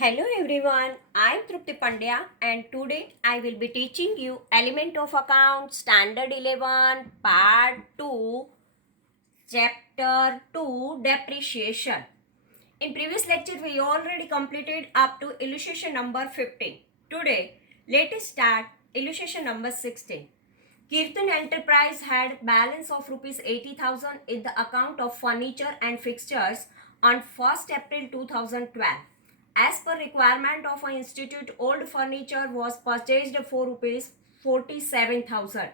Hello everyone, I am Trupti Pandya and today I will be teaching you Element of Account Standard 11 Part 2 Chapter 2 Depreciation. In previous lecture we already completed up to illustration number 15. Today let us start illustration number 16. Kirtan Enterprise had balance of rupees 80,000 in the account of furniture and fixtures on 1st April 2012. As per requirement of an institute, old furniture was purchased for rupees 47,000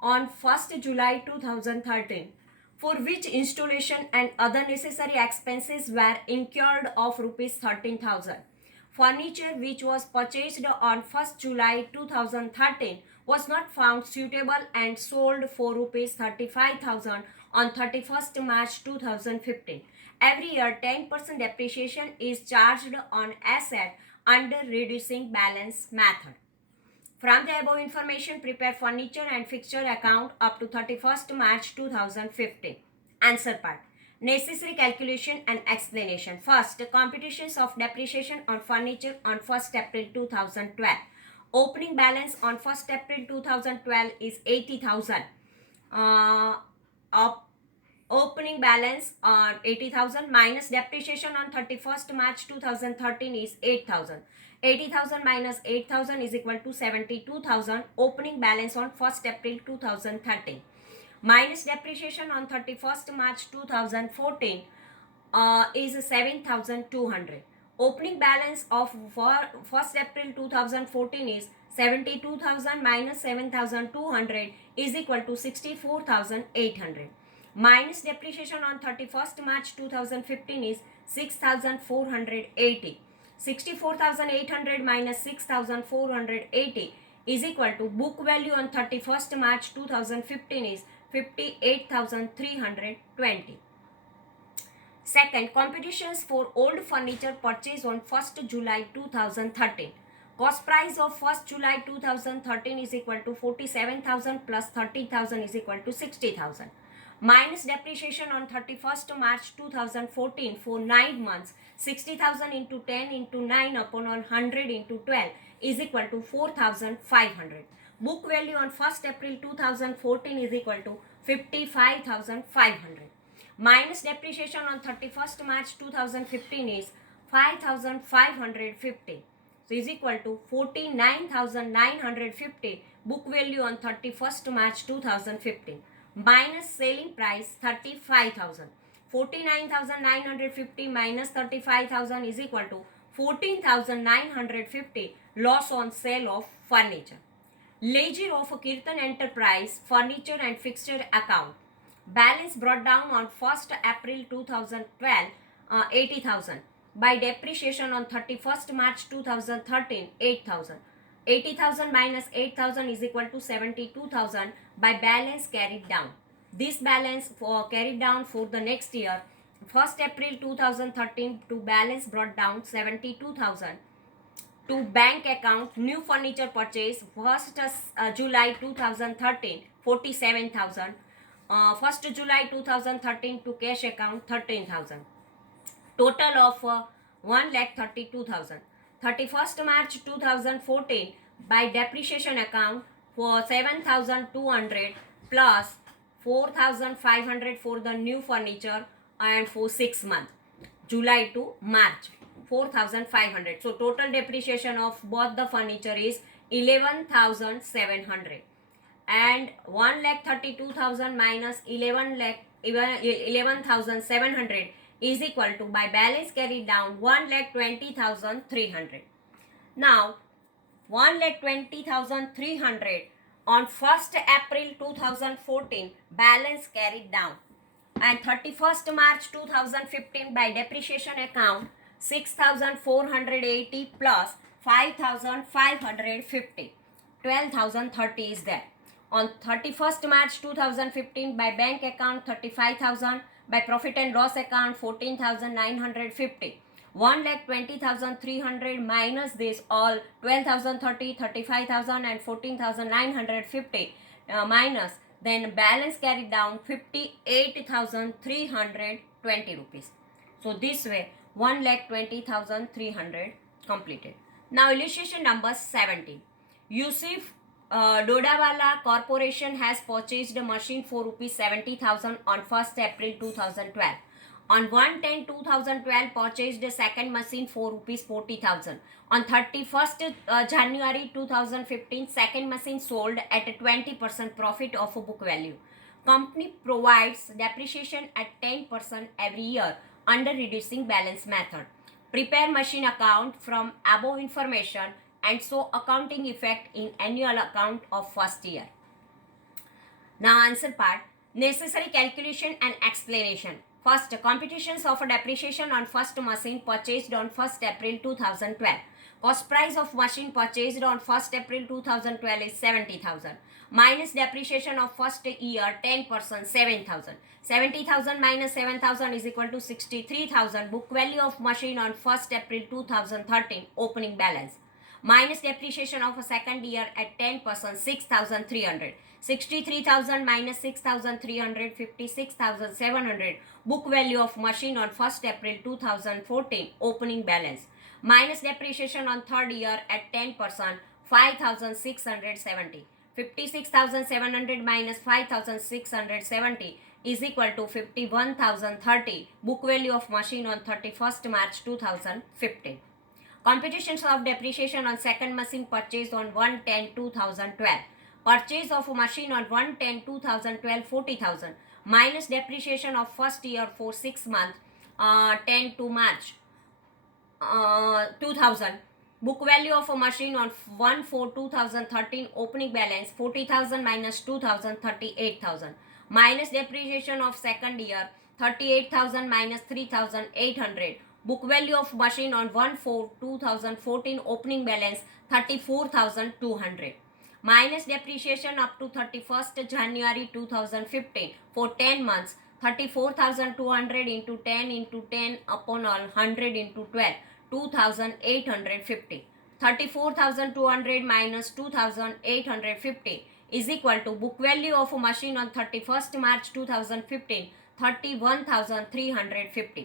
on 1st July 2013, for which installation and other necessary expenses were incurred of rupees 13,000. Furniture which was purchased on 1st July 2013 was not found suitable and sold for rupees 35,000 on 31st March 2015. Every year 10% depreciation is charged on asset under reducing balance method. From the above information, prepare furniture and fixture account up to 31st March 2015. Answer part. Necessary calculation and explanation. First, computations of depreciation on furniture on 1st April 2012. Opening balance on 1st April 2012 is 80,000. Opening balance on 80,000 minus depreciation on 31st March 2013 is 8,000. 80,000 minus 8,000 is equal to 72,000. Opening balance on 1st April 2013 minus depreciation on 31st March 2014 is 7,200. Opening balance of 1st April 2014 is 72,000 minus 7,200 is equal to 64,800. Minus depreciation on 31st March 2015 is 6,480. 64,800 minus 6,480 is equal to book value on 31st March 2015 is 58,320. Second, computations for old furniture purchased on 1st July 2013. Cost price of 1st July 2013 is equal to 47,000 plus 30,000 is equal to 60,000. Minus depreciation on 31st March 2014 for 9 months, 60,000 into 10 into 9 upon 100 into 12 is equal to 4,500. Book value on 1st April 2014 is equal to 55,500. Minus depreciation on 31st March 2015 is 5,550. So is equal to 49,950. Book value on 31st March 2015. Minus selling price 35,000. 49,950 minus 35,000 is equal to 14,950. Loss on sale of furniture. Ledger of Kirtan Enterprise furniture and fixture account. Balance brought down on 1st April 2012 80,000. By depreciation on 31st March 2013 8,000. 80,000 minus 8,000 is equal to 72,000 by balance carried down. This balance carried down for the next year, 1st April 2013 to balance brought down 72,000 to bank account new furniture purchase 1st July 2013 47,000. 1st July 2013 to cash account 13,000. Total of 1,32,000. 31st March 2014 by depreciation account for 7,200 plus 4,500 for the new furniture and for 6 months, July to March, 4,500. So total depreciation of both the furniture is 11,700 and 1,32,000 minus 11,700 is equal to by balance carried down 1,20,300. Now 1,20,300 on 1st April 2014 balance carried down and 31st March 2015 by depreciation account 6,480 plus 5,550 12,030 is there. On 31st March 2015 by bank account 35,000, by profit and loss account 14,950. 1,20,300 minus this all 12,030, 35,000 and 14,950 minus then balance carried down 58,320 rupees. So this way 1,20,300 completed. Now illustration number 17. Yusuf Dodawala Corporation has purchased a machine for rupees 70,000 on 1st April 2012. On 1/10/2012, purchased a second machine for rupees 40,000. On 31st January 2015, second machine sold at a 20% profit of book value. Company provides depreciation at 10% every year under reducing balance method. Prepare machine account from above information and show accounting effect in annual account of first year. Now answer part. Necessary calculation and explanation. First, computations of depreciation on first machine purchased on 1st April 2012. Cost price of machine purchased on 1st April 2012 is 70,000. Minus depreciation of first year 10%, 7,000. 70,000 minus 7,000 is equal to 63,000. Book value of machine on 1st April 2013. Opening balance. Minus depreciation of a second year at 10%, 6,300. 63,000 minus 6,300, 56,700. Book value of machine on 1st April 2014. Opening balance. Minus depreciation on third year at 10%, 5,670. 56,700 minus 5,670 is equal to 51,030. Book value of machine on 31st March 2015. Computations of depreciation on second machine purchased on 1/10/2012. Purchase of a machine on 1/10/2012 40,000 minus depreciation of first year for 6 months 10 to March 2000. Book value of a machine on 1/4/2013. Opening balance 40,000 minus 2,000 38,000 minus depreciation of second year 38,000 minus 3,800. Book value of machine on 1/4/2014. Opening balance 34,200 minus depreciation up to 31st January 2015 for 10 months 34,200 into 10 into 10 upon all 100 into 12 2,850. 34,200 minus 2,850 is equal to book value of a machine on 31st March 2015 31,350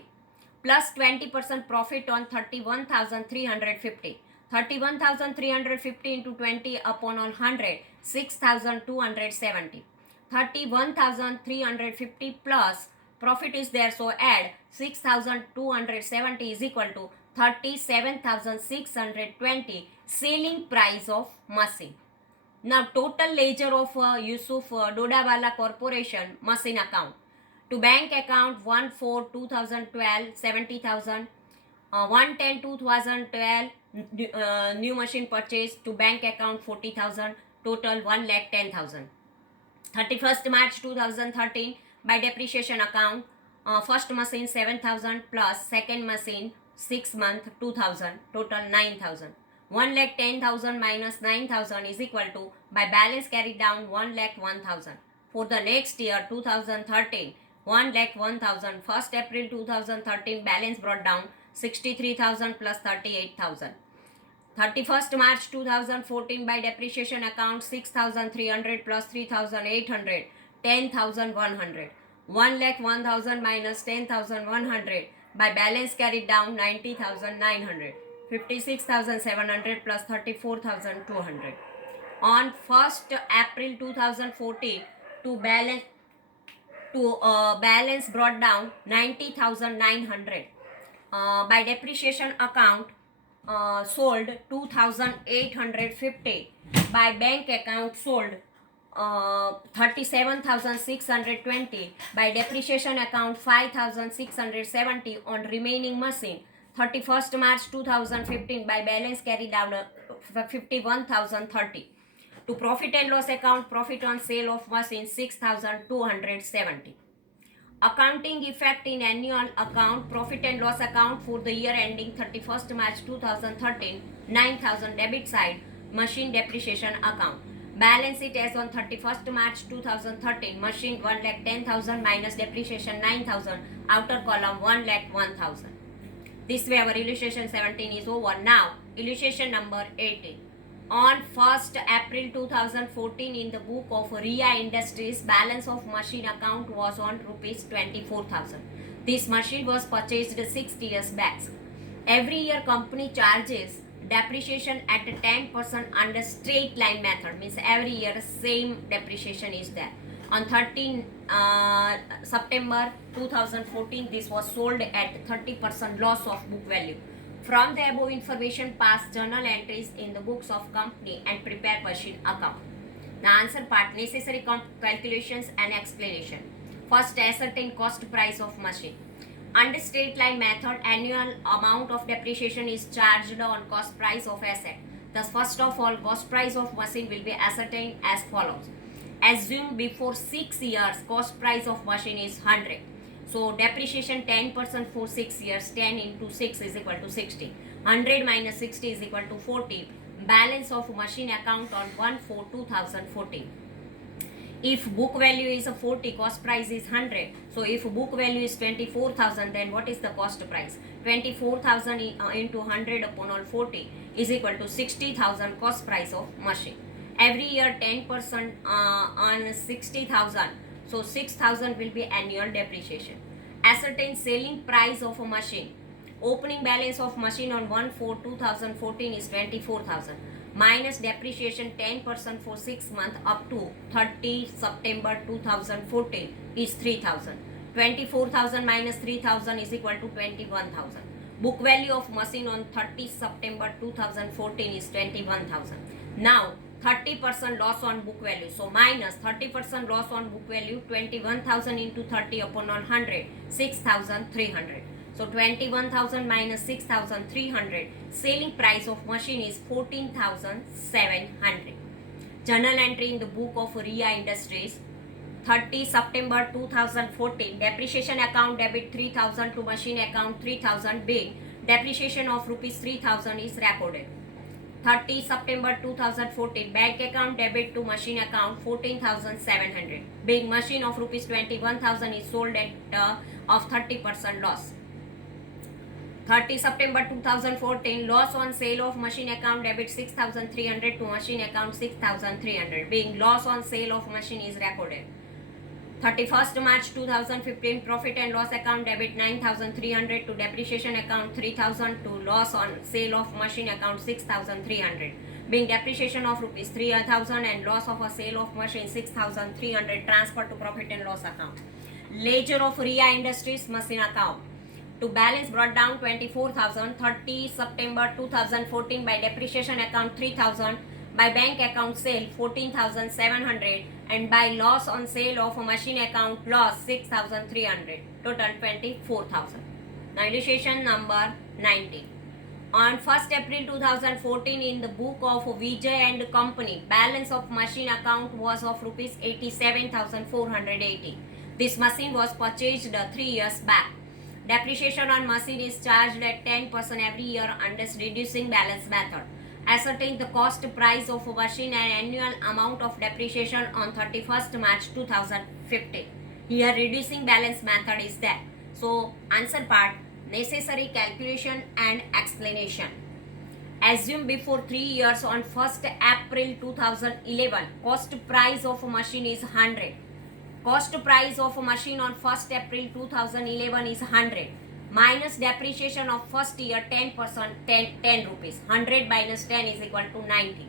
plus 20% profit on 31,350. 31,350 into 20 upon all 100, 6,270. 31,350 plus profit is there, so add 6,270 is equal to 37,620 selling price of machine. Now total ledger of Yusuf Dodawala Corporation machine account. To bank account 1/4/2012 70,000. 1/10/2012 new machine purchase. To bank account 40,000. Total 1,10,000. 31st March 2013 by depreciation account. First machine 7,000 plus second machine 6 month 2,000. Total 9,000. 1,10,000 minus 9,000 is equal to by balance carried down 1,01,000. For the next year 2013 1,01,000. 1st April 2013 balance brought down 63,000 plus 38,000. 31st March 2014 by depreciation account 6,300 plus 3,800 10,100. 1,01,000 minus 10,100 by balance carried down 90,900. 56,700 plus 34,200. On 1st April 2014 to balance brought down 90,900. By depreciation account sold 2,850. By bank account sold 37,620. By depreciation account 5,670 on remaining machine. 31st March 2015 by balance carried down 51,030. To profit and loss account, profit on sale of machine 6,270. Accounting effect in annual account, profit and loss account for the year ending 31st March 2013, 9,000 debit side, machine depreciation account. Balance it as on 31st March 2013, machine 1,10,000 minus depreciation 9,000, outer column 1,01,000. This way our illustration 17 is over. Now illustration number 18. On 1st April 2014 in the book of Ria Industries, balance of machine account was on rupees 24,000. This machine was purchased 6 years back. Every year company charges depreciation at 10% under straight line method, means every year same depreciation is there. On 13 September 2014, this was sold at 30% loss of book value. From the above information, pass journal entries in the books of company and prepare machine account. The answer part, necessary calculations and explanation. First, ascertain cost price of machine. Under straight line method, annual amount of depreciation is charged on cost price of asset. Thus, first of all, cost price of machine will be ascertained as follows. Assume before 6 years, cost price of machine is 100. So, depreciation 10% for 6 years, 10 into 6 is equal to 60. 100 minus 60 is equal to 40. Balance of machine account on 1/4/2014. If book value is 40, cost price is 100. So if book value is 24,000, then what is the cost price? 24,000 into 100 upon all 40 is equal to 60,000 cost price of machine. Every year 10% on 60,000. So 6,000 will be annual depreciation. Ascertain selling price of a machine. Opening balance of machine on 1/4/2014 is 24,000. Minus depreciation 10% for 6 months up to 30 September 2014 is 3,000. 24,000 minus 3,000 is equal to 21,000. Book value of machine on 30 September 2014 is 21,000. Now 30% loss on book value. So minus 30% loss on book value, 21,000 into 30 upon 100, 6,300. So 21,000 minus 6,300, selling price of machine is 14,700. Journal entry in the book of Ria Industries, 30 September 2014, depreciation account debit 3,000 to machine account 3,000, being depreciation of rupees 3,000 is recorded. 30 September 2014, bank account debit to machine account 14,700, being machine of rupees 21,000 is sold at of 30% loss. 30 September 2014, loss on sale of machine account debit 6,300 to machine account 6,300, being loss on sale of machine is recorded. 31st March 2015, profit and loss account debit 9,300 to depreciation account 3,000 to loss on sale of machine account 6,300, being depreciation of rupees 3,000 and loss of a sale of machine 6,300 transferred to profit and loss account. Ledger of Ria Industries machine account. To balance brought down 24,000, 30 September 2014 by depreciation account 3,000, by bank account sale 14,700, and by loss on sale of a machine account loss 6,300, total 24,000. Now illustration number 19. On 1st April 2014, in the book of Vijay and Company, balance of machine account was of rupees 87,480. This machine was purchased 3 years back. Depreciation on machine is charged at 10% every year under reducing balance method. Ascertain the cost price of a machine and annual amount of depreciation on 31st March 2015. Here reducing balance method is there. So answer part, necessary calculation and explanation. Assume before 3 years on 1st April 2011, cost price of a machine is 100. Cost price of a machine on 1st April 2011 is 100. Minus depreciation of first year 10%, 10 rupees. 100 minus 10 is equal to 90.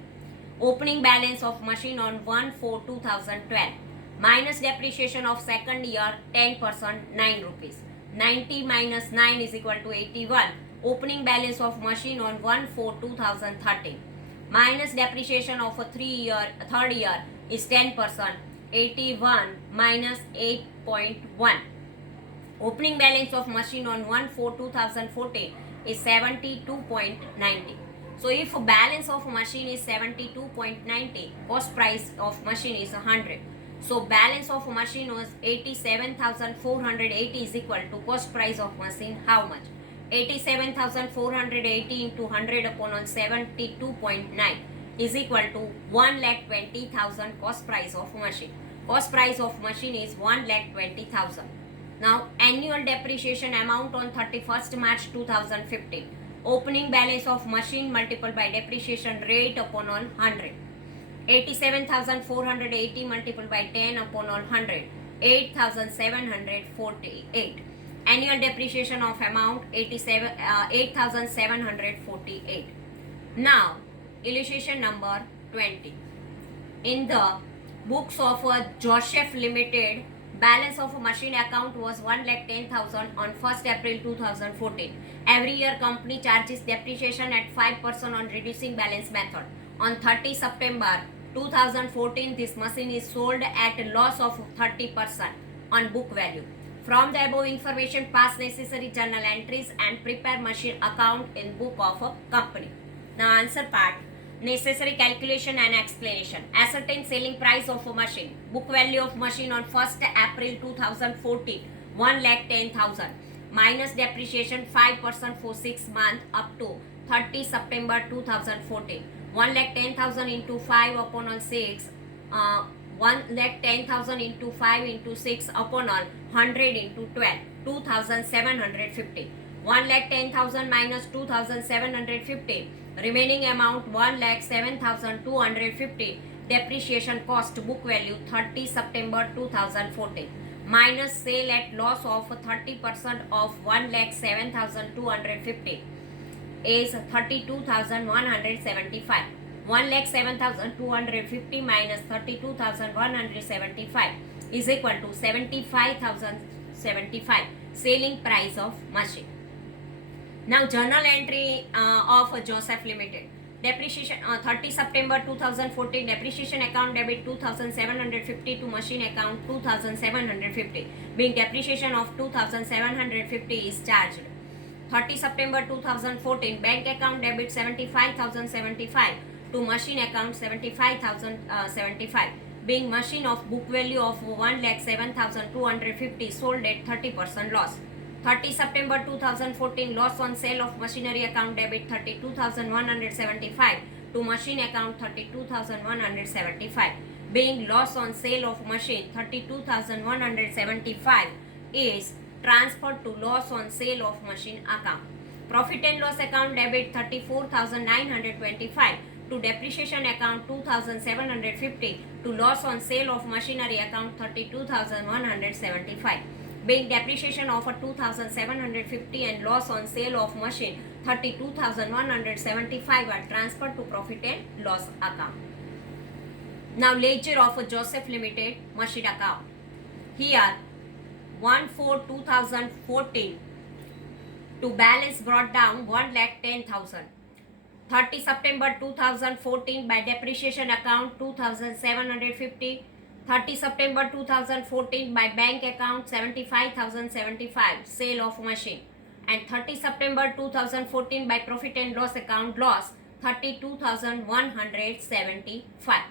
Opening balance of machine on 1/4/2012. Minus depreciation of second year 10%, 9 rupees. 90 minus 9 is equal to 81. Opening balance of machine on 1/4/2013. Minus depreciation of a third year is 10%. 81 minus 8.1. Opening balance of machine on 1/4/2014 is 72.90. So if balance of machine is 72.90, cost price of machine is 100. So balance of machine was 87,480 is equal to cost price of machine how much? 87,480 into 100 upon 72.9 is equal to 1,20,000 cost price of machine. Cost price of machine is 1,20,000. Now annual depreciation amount on 31st March 2015. Opening balance of machine multiplied by depreciation rate upon all 100. 87,480 multiplied by 10 upon all 100. 8,748. Annual depreciation of amount 8,748. Now, illustration number 20. In the books of Joseph Limited, balance of a machine account was 1,10,000 on 1st April 2014. Every year, company charges depreciation at 5% on reducing balance method. On 30 September 2014, this machine is sold at a loss of 30% on book value. From the above information, pass necessary journal entries and prepare machine account in book of a company. Now answer part. Necessary calculation and explanation. Ascertain selling price of a machine. Book value of machine on 1st April 2014, 1,10,000. Minus depreciation 5% for 6 months up to 30 September 2014. 1,10,000 into 5 upon all 6. 1,10,000 into 5 into 6 upon all 100 into 12. 2,750. 1,10,000 minus 2,750. Remaining amount 1,07,250. Depreciation cost book value 30 September 2014. Minus sale at loss of 30% of 1,07,250 is 32,175. 1,07,250 minus 32,175 is equal to 75,075. Selling price of machine. Now journal entry of Joseph Limited. Depreciation 30 September 2014, depreciation account debit 2,750 to machine account 2,750. Being depreciation of 2,750 is charged. 30 September 2014, bank account debit 75,075 to machine account 75,075. Being machine of book value of 1,07,250 sold at 30% loss. 30 September 2014, loss on sale of machinery account debit 32,175 to machine account 32,175. Being loss on sale of machine 32,175 is transferred to loss on sale of machine account. Profit and loss account debit 34,925 to depreciation account 2,750 to loss on sale of machinery account 32,175. Being depreciation of 2,750 and loss on sale of machine 32,175 are transferred to profit and loss account. Now ledger of Joseph Limited machine account. Here 1/4/2014 to balance brought down 1,10,000. 30 September 2014 by depreciation account 2,750. 30 September 2014 by bank account 75,075 sale of machine, and 30 September 2014 by profit and loss account loss 32,175.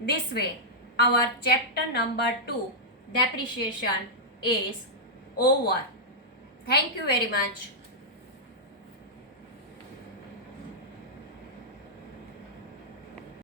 This way our chapter number 2 depreciation is over. Thank you very much.